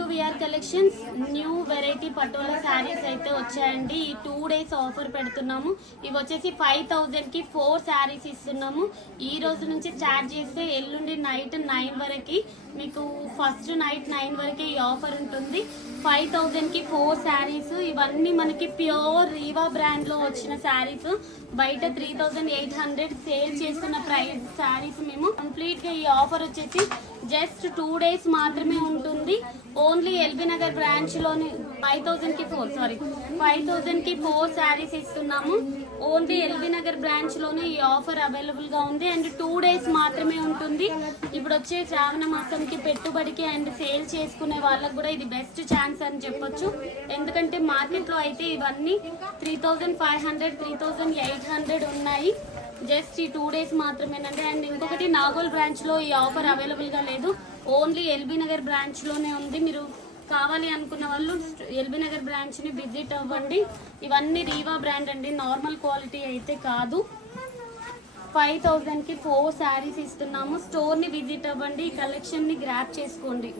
To VR collections new variety patola sarees అయితే వచ్చాయండి. ఈ 2 days ఆఫర్ పెడుతున్నాము. ఇవి వచ్చేసి 5000కి 4 శారీస్ ఇస్తున్నాము. ఈ రోజు నుంచి స్టార్ట్ చేస్తే ఎల్లుండి నైట్ 9 వరకు మీకు ఫస్ట్ నైట్ 9 వరకు ఈ ఆఫర్ ఉంటుంది. 5000కి 4 శారీస్. ఇవన్నీ మనకి ప్యూర్ రీవా బ్రాండ్ లో వచ్చిన శారీస్. బయట 3800 సేల్ చేస్తున్న ప్రైస్ శారీస్ మేము కంప్లీట్ గా ఈ ఆఫర్ వచ్చేసి జస్ట్ 2 days మాత్రమే ఉంటుంది. ఓన్లీ ఎల్బీ నగర్ బ్రాంచ్ లోని 5000కి 4 శారీస్ ఇస్తున్నాము. ఓన్లీ ఎల్బీ నగర్ బ్రాంచ్ లోనే ఈ ఆఫర్ అవైలబుల్ గా ఉంది అండ్ 2 days మాత్రమే ఉంటుంది. ఇప్పుడు వచ్చే శ్రావణ మాసంకి పెట్టుబడికి అండ్ సేల్ చేసుకునే వాళ్ళకి కూడా ఇది బెస్ట్ ఛాన్స్ అని చెప్పొచ్చు. ఎందుకంటే మార్కెట్ లో అయితే ఇవన్నీ 3500 3800 ఉన్నాయి. జస్ట్ ఈ 2 days మాత్రమేనండి. అండ్ ఇంకొకటి నాగోల్ బ్రాంచ్ లో ఈ ఆఫర్ అవైలబుల్ గా లేదు. ఓన్లీ ఎల్బీ నగర్ బ్రాంచ్ లోనే ఉంది. మీరు కావాలి అనుకున్న వాళ్ళు ఎల్బీ నగర్ బ్రాంచ్ ని విజిట్ అవ్వండి. ఇవన్నీ రీవా బ్రాండ్ అండి, నార్మల్ క్వాలిటీ అయితే కాదు. 5000కి 4 శారీస్ ఇస్తున్నాము. స్టోర్ ని విజిట్ అవ్వండి, ఈ కలెక్షన్ ని గ్రాప్ చేసుకోండి.